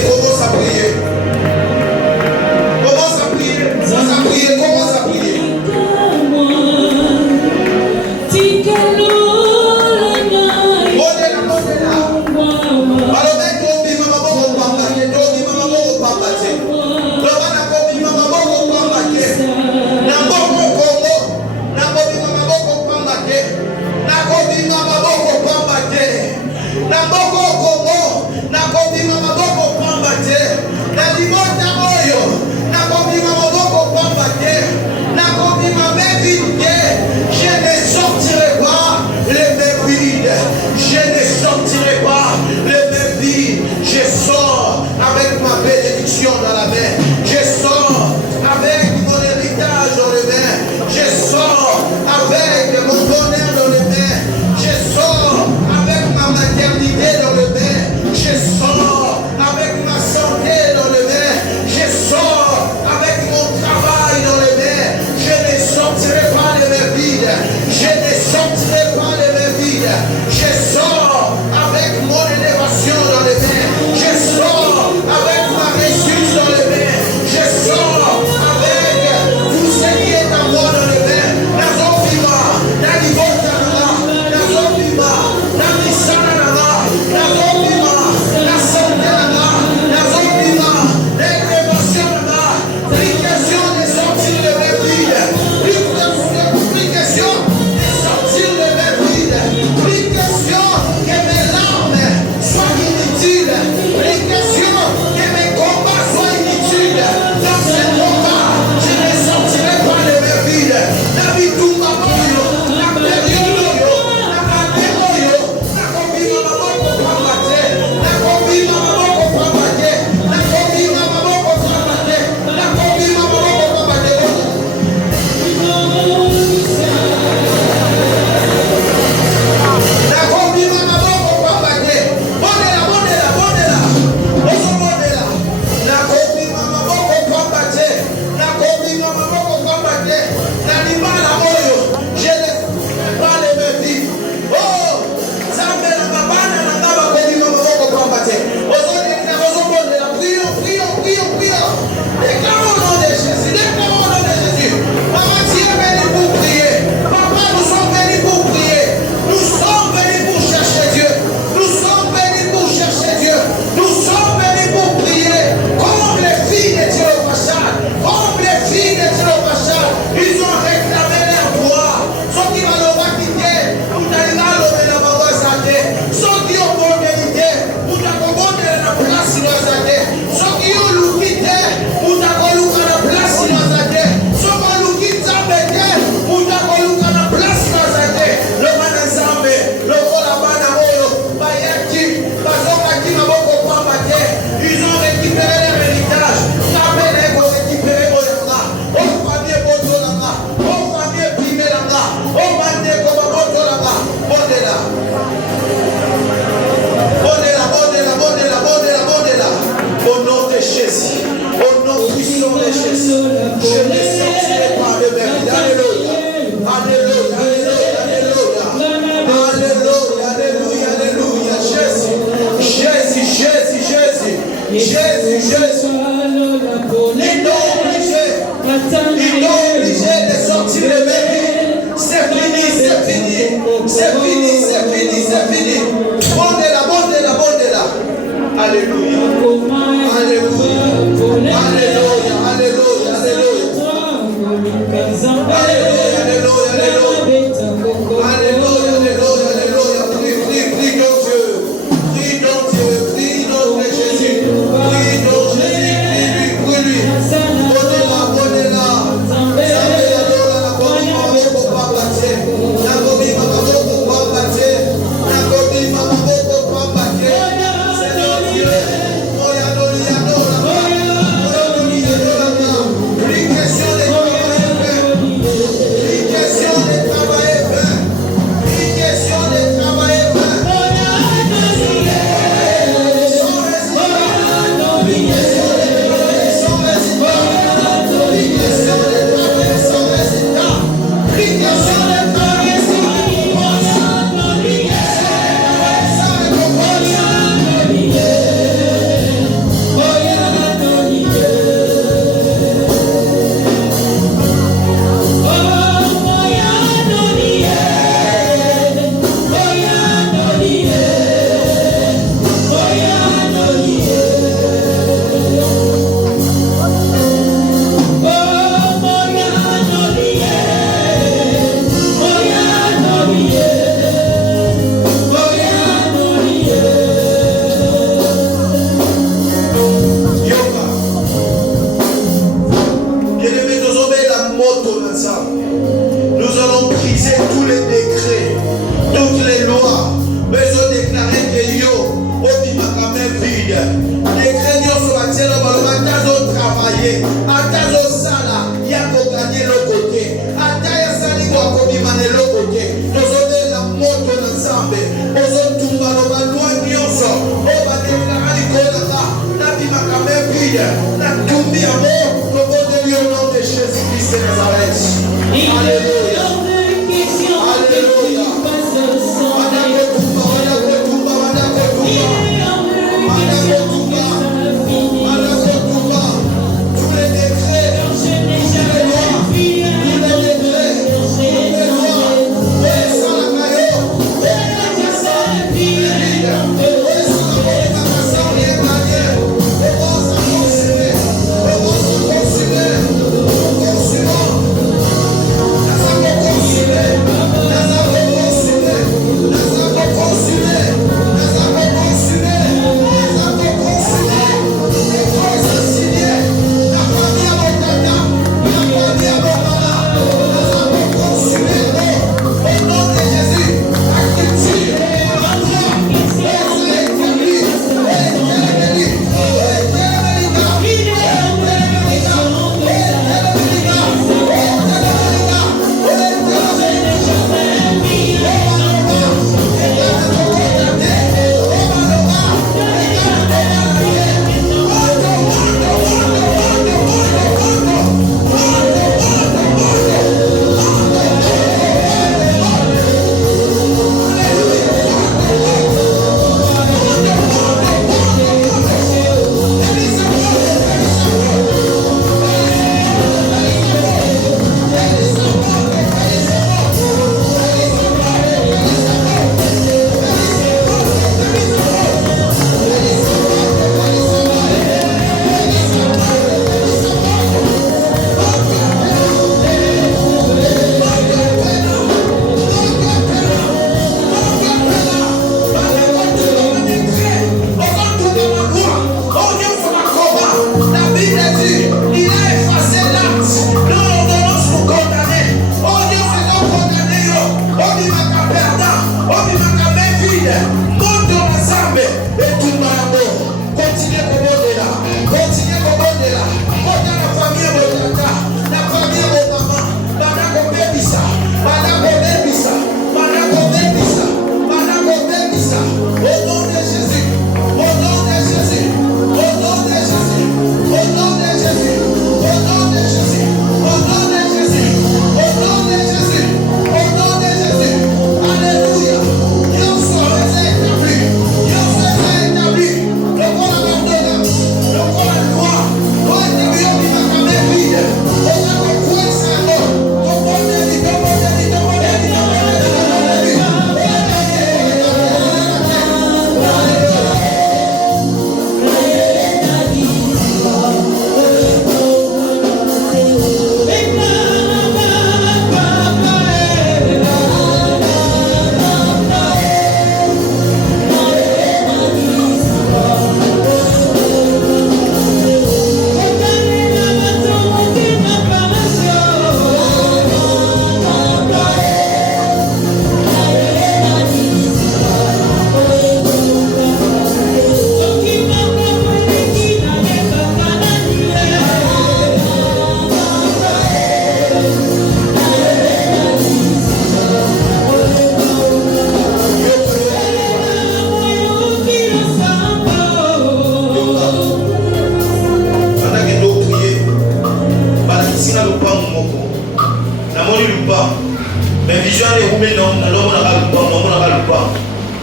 Commence à prier. Commence à prier. Commence à prier. Commence à prier. Modena. Alors,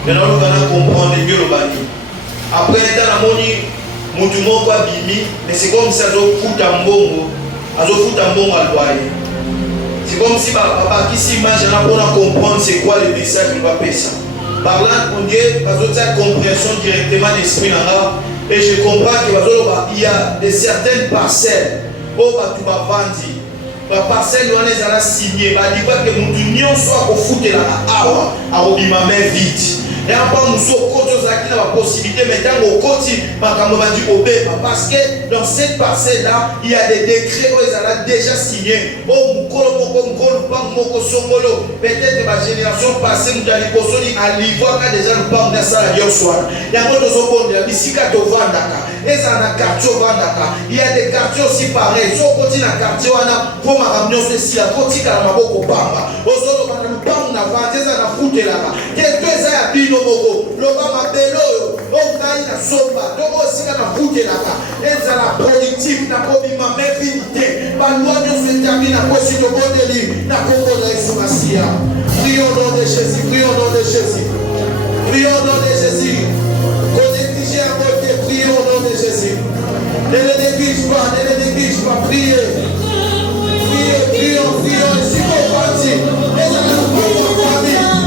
Maintenant, nous allons comprendre Dieu le bani. Après, dans la moni, mutu moko abimi, mais c'est comme si azofuta mbongo alwaye. C'est comme si papa qui s'imagine pour comprendre c'est quoi le message qu'il va passer. Par là, on dit, parce que ça compréhension directement d'esprit là, et je comprends qu'il y a de certaines parcelles où tu vas vendre. La parcelle doit les signer, il dit que nous soit au foot et la awa, à obima main vite. Et après, nous sommes la possibilité, mais dans le côté, parce que dans cette parcelle-là, il y a des décrets où ils ont déjà signé. Peut-être que ma génération passée, nous avons dit à l'ivoire, déjà nous parlons de ça hier soir. Il y a des choses il y a des quartiers aussi pareils. Si on continue à quartier, on a pour ma ramener ceci, à côté de la Maboko Bamba. Au sol, on a le pain, on a vendu, on a foutu là-bas. Quelques années à Bino Mogo, le Bama Bello, on a eu la sopa, donc aussi on a foutu là-bas. Et ça la productive, n'a pas mis ma même finité. Pas loin de ce termine à quoi si le bon délit, n'a pas de l'exclamation. Prions au nom de Jésus, prions au nom de Jésus. Prions au nom de Jésus. Connectez à votre priez au nom de Jésus. Ne le néglige pas, priez. Prions. Et si vous partez, les amis, votre famille,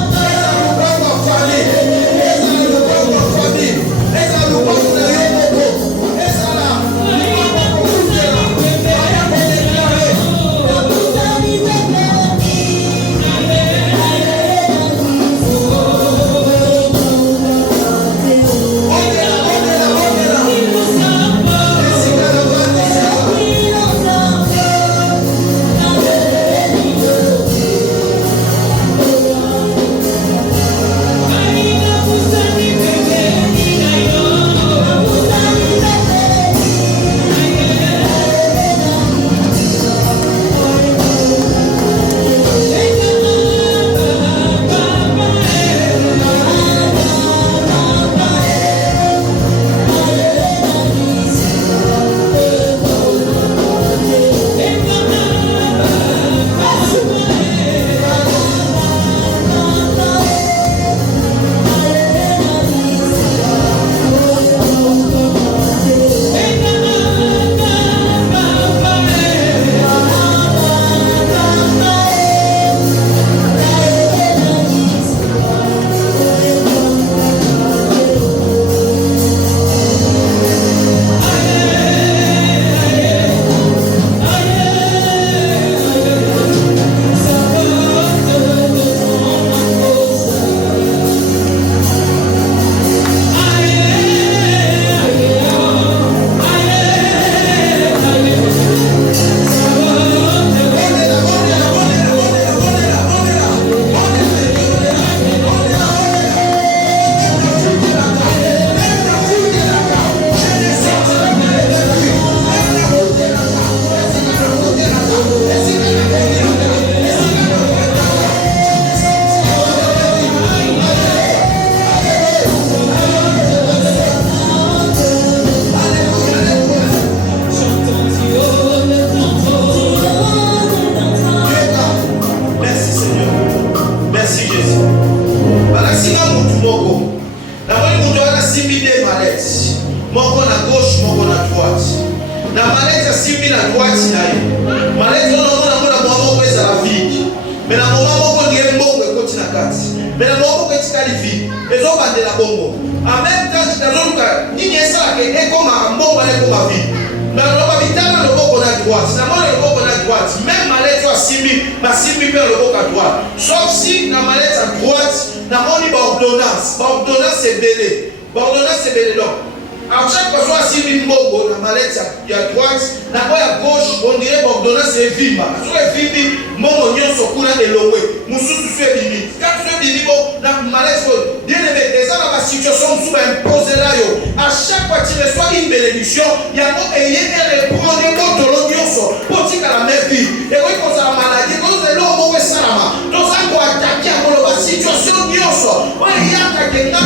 situation nyonso oyo eyaka kenga